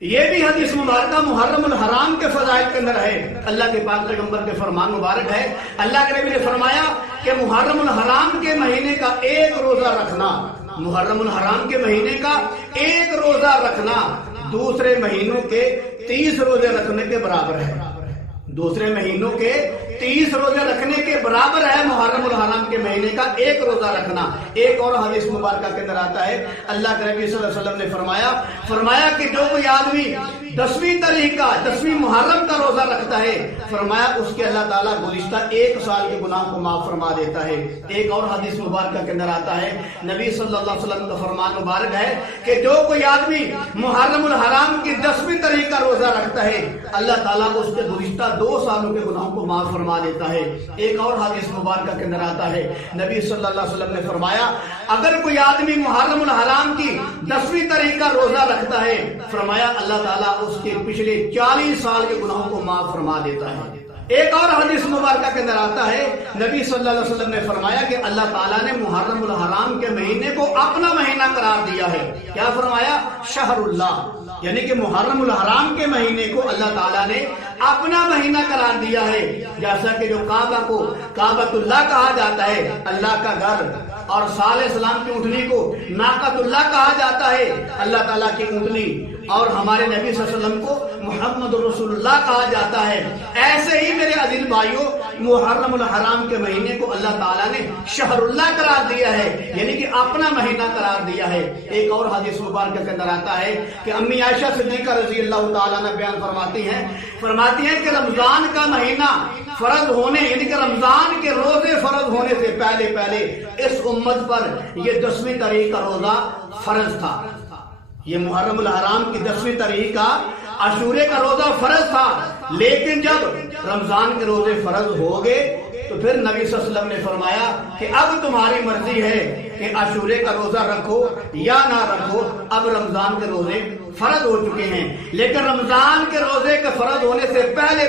یہ بھی حدیث مبارکہ محرم الحرام کے فضائل کے اندر ہے۔ اللہ کے پاک پیغمبر کے فرمان مبارک ہے، اللہ کے نبی نے فرمایا کہ محرم الحرام کے مہینے کا ایک روزہ رکھنا، محرم الحرام کے مہینے کا ایک روزہ رکھنا دوسرے مہینوں کے 30 روزے رکھنے کے برابر ہے۔ دوسرے مہینوں کے 30 روزے رکھنے کے برابر ہے محرم الحرام کے مہینے کا ایک روزہ رکھنا۔ ایک اور حدیث مبارکہ کے اندر آتا ہے، اللہ کے نبی صلی اللہ علیہ وسلم نے فرمایا کہ جو کوئی آدمی 10ویں تاریخ کا 10ویں محرم کا روزہ رکھتا ہے، فرمایا اس کے اللہ تعالیٰ گزشتہ 1 سال کے گناہ کو معاف فرما دیتا ہے۔ ایک اور حدیث مبارکہ کے اندر آتا ہے، نبی صلی اللہ علیہ وسلم کا فرمان مبارک ہے کہ جو کوئی آدمی محرم الحرام کی 10ویں تاریخ کا روزہ رکھتا ہے، اللہ تعالیٰ اس کے گزشتہ 2 سالوں کے گناہوں کو معاف فرما دیتا ہے۔ ایک اور حدیث مبارکہ کے اندر آتا ہے، نبی صلی اللہ علیہ وسلم نے فرمایا اگر کوئی آدمی محرم الحرام کی 10ویں تاریخ کا روزہ رکھتا ہے، فرمایا اللہ تعالیٰ اس کے پچھلے 40 سال کے گناہوں کو معاف فرما دیتا ہے۔ ایک اور حدیث مبارکہ کے اندر آتا ہے، نبی صلی اللہ علیہ وسلم نے فرمایا کہ اللہ تعالیٰ نے محرم الحرام کے مہینے کو اپنا مہینہ قرار دیا ہے۔ کیا فرمایا؟ شہر اللہ، یعنی کہ محرم الحرام کے مہینے کو اللہ تعالیٰ نے اپنا مہینہ قرار دیا ہے۔ جیسا کہ جو کعبہ کو کعبۃ اللہ کہا جاتا ہے، اللہ کا گھر، اور صالح السلام کی اونٹنی کو ناقۃ اللہ کہا جاتا ہے، اللہ تعالیٰ کی اونٹنی، اور ہمارے نبی صلی اللہ علیہ وسلم کو محمد رسول اللہ کہا جاتا ہے، ایسے ہی میرے عزیز بھائیوں محرم الحرام کے مہینے کو اللہ تعالیٰ نے شہر اللہ قرار دیا ہے، یعنی کہ اپنا مہینہ قرار دیا ہے۔ ایک اور حدیث مبارکہ کے اندر آتا ہے کہ امی عائشہ صدیقہ رضی اللہ تعالیٰ عنہ بیان فرماتی ہیں کہ رمضان کا مہینہ فرض ہونے، یعنی کہ رمضان کے روزے فرض ہونے سے پہلے اس امت پر یہ 10ویں تاریخ کا روزہ فرض تھا۔ یہ محرم الحرام کی 10ویں تاریخ کا عاشورے کا روزہ فرض تھا، لیکن جب رمضان کے روزے فرض ہو گئے تو پھر نبی صلی اللہ علیہ وسلم نے فرمایا کہ اب تمہاری مرضی ہے کہ عاشورے کا روزہ رکھو یا نہ رکھو، اب رمضان کے روزے فرض ہو چکے ہیں، لیکن رمضان کے روزے کے فرض ہونے سے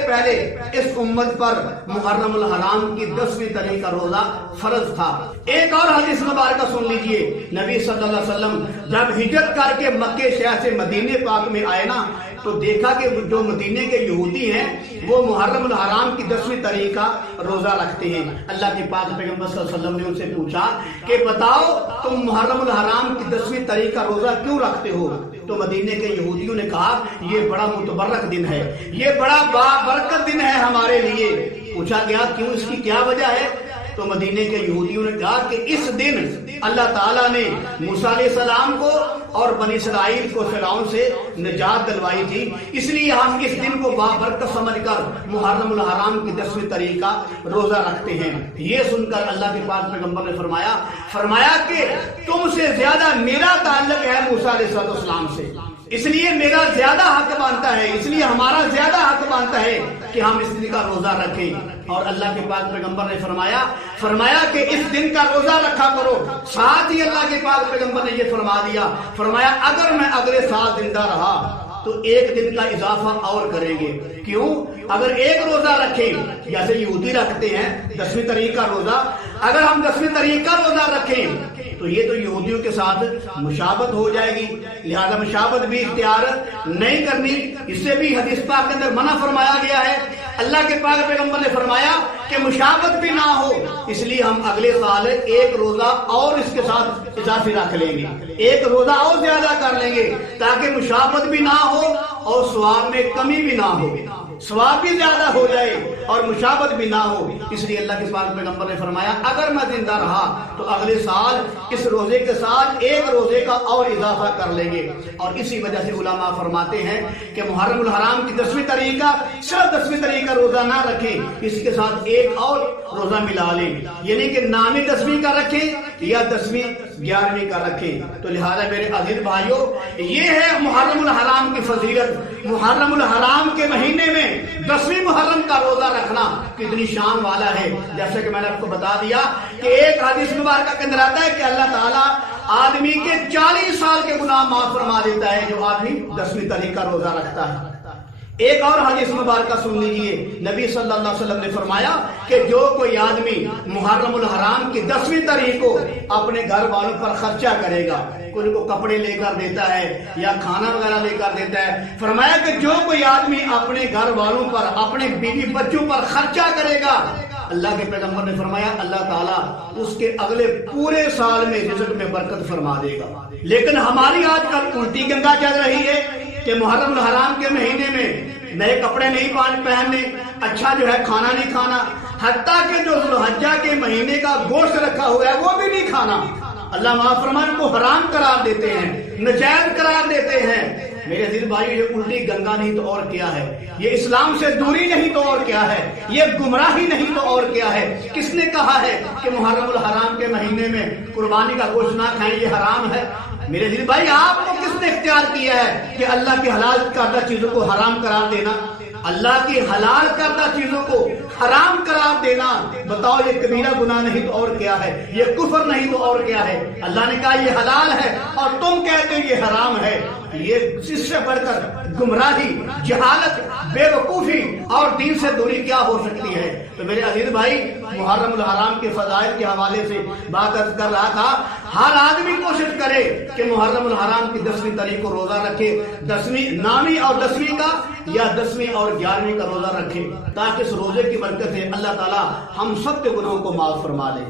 پہلے اس امت پر محرم الحرام کی 10ویں تاریخ کا روزہ فرض تھا۔ ایک اور حدیث مبارکہ سن لیجئے، نبی صلی اللہ علیہ وسلم جب ہجرت کر کے مکے شہر سے مدینے پاک میں آئے نا، تو دیکھا کہ جو مدینے کے یہودی ہیں وہ محرم الحرام کی 10ویں تاریخ کا روزہ رکھتے ہیں۔ اللہ کے پاک پیغمبر صلی اللہ علیہ وسلم نے ان سے پوچھا کہ بتاؤ تم محرم الحرام کی 10ویں تاریخ کا روزہ کیوں رکھتے ہو؟ تو مدینے کے یہودیوں نے کہا یہ بڑا متبرک دن ہے، یہ بڑا بابرکت دن ہے ہمارے لیے۔ پوچھا گیا کیوں، اس کی کیا وجہ ہے؟ تو مدینے کے یہودیوں نے کہا کہ اس دن اللہ تعالیٰ نے موسیٰ علیہ السلام کو اور بنی اسرائیل کو فرعون سے نجات دلوائی تھی، اس لیے ہم اس دن کو بابرکت سمجھ کر محرم الحرام کی 10ویں تاریخ کا روزہ رکھتے ہیں۔ یہ سن کر اللہ کے پاک پیغمبر نے فرمایا کہ تم سے زیادہ میرا تعلق ہے موسیٰ علیہ السلام سے، اس لیے میرا زیادہ حق بنتا ہے، اس لیے ہمارا زیادہ حق بنتا ہے کہ ہم اس دن کا روزہ رکھیں۔ اور اللہ کے پاک پیغمبر نے فرمایا کہ اس دن کا روزہ رکھا کرو۔ ساتھ ہی اللہ کے پاک پیغمبر نے یہ فرمایا اگر میں اگلے سال زندہ رہا تو 1 دن کا اضافہ اور کریں گے۔ کیوں؟ اگر ایک روزہ رکھیں جیسے یہودی رکھتے ہیں 10ویں تاریخ کا روزہ، اگر ہم 10ویں تاریخ کا روزہ رکھیں تو یہ تو یہودیوں کے ساتھ مشابہت ہو جائے گی، لہذا مشابہت بھی اختیار نہیں کرنی، اس سے بھی حدیث پاک کے اندر منع فرمایا گیا ہے۔ اللہ کے پاک پیغمبر نے فرمایا کہ مشابہت بھی نہ ہو، اس لیے ہم اگلے سال 1 روزہ اور اس کے ساتھ اضافی رکھ لیں گے، 1 روزہ اور زیادہ کر لیں گے تاکہ مشابہت بھی نہ ہو اور ثواب میں کمی بھی نہ ہو، ثواب بھی زیادہ ہو جائے اور مشابہت بھی نہ ہو۔ اس لیے اللہ کے پاک پیغمبر نے فرمایا اگر میں زندہ رہا تو اگلے سال اس روزے کے ساتھ 1 روزے کا اور اضافہ کر لیں گے۔ اور اسی وجہ سے علماء فرماتے ہیں کہ محرم الحرام کی 10ویں تاریخ کا صرف 10ویں تاریخ کا روزہ نہ رکھیں، اس کے ساتھ 1 اور روزہ ملا لیں، یعنی کہ نامی 10ویں کا رکھیں یا 10ویں 11ویں کا رکھیں۔ تو لہذا میرے عزیز بھائیوں یہ ہے محرم الحرام کی فضیلت۔ محرم الحرام کے مہینے میں 10ویں محرم کا روزہ رکھنا کتنی شان والا ہے، جیسے کہ میں نے آپ کو بتا دیا کہ ایک حدیث مبارکہ کے اندر آتا ہے کہ اللہ تعالیٰ آدمی کے 40 سال کے گناہ معاف فرما دیتا ہے جو آدمی 10ویں تاریخ کا روزہ رکھتا ہے۔ ایک اور حدیث مبارکہ سن لیجئے، نبی صلی اللہ علیہ وسلم نے فرمایا کہ جو کوئی آدمی محرم الحرام کی 10ویں تاریخ کو اپنے گھر والوں پر خرچہ کرے گا، ان کو کپڑے لے کر دیتا ہے یا کھانا وغیرہ لے کر دیتا ہے، فرمایا کہ جو کوئی آدمی اپنے گھر والوں پر، اپنے بیوی بچوں پر خرچہ کرے گا، اللہ کے پیغمبر نے فرمایا اللہ تعالیٰ اس کے اگلے پورے سال میں رزق میں برکت فرما دے گا۔ لیکن ہماری آج کل الٹی گنگا چل رہی ہے کہ محرم الحرام کے مہینے میں نئے کپڑے نہیں پہننے، اچھا جو ہے کھانا نہیں کھانا، حتیٰ کہ جو ذوالحجہ کے مہینے کا گوشت رکھا ہوا ہے وہ بھی نہیں کھانا۔ اللہ معاف فرمان کو حرام قرار دیتے ہیں، نجائز قرار دیتے ہیں۔ میرے عزیز بھائی، یہ الٹی گنگا نہیں تو اور کیا ہے؟ یہ اسلام سے دوری نہیں تو اور کیا ہے؟ یہ گمراہی نہیں تو اور کیا ہے؟ کس نے کہا ہے کہ محرم الحرام کے مہینے میں قربانی کا گوشت نہ کھائیں، یہ حرام ہے؟ میرے دل بھائی، آپ کو کس نے اختیار کیا ہے کہ اللہ کی حلال کردہ چیزوں کو حرام قرار دینا؟ اللہ کی حلال کردہ چیزوں کو حرام قرار دینا، بتاؤ یہ کبیرہ گناہ نہیں تو اور کیا ہے؟ یہ کفر نہیں تو اور کیا ہے؟ اللہ نے کہا یہ حلال ہے اور تم کہتے ہو یہ حرام ہے۔ یہ اس سے بڑھ کر گمراہی، جہالت، بے وقوفی اور دین سے دوری کیا ہو سکتی ہے؟ تو میرے عزیز بھائی، محرم الحرام کے فضائل کے حوالے سے بات عرض کر رہا تھا، ہر آدمی کوشش کرے کہ محرم الحرام کی 10ویں تاریخ کو روزہ رکھے، 10ویں نامی اور 10ویں کا یا 10ویں اور 11ویں کا روزہ رکھے، تاکہ اس روزے کی برکت سے اللہ تعالی ہم سب کے گناہوں کو معاف فرما دے۔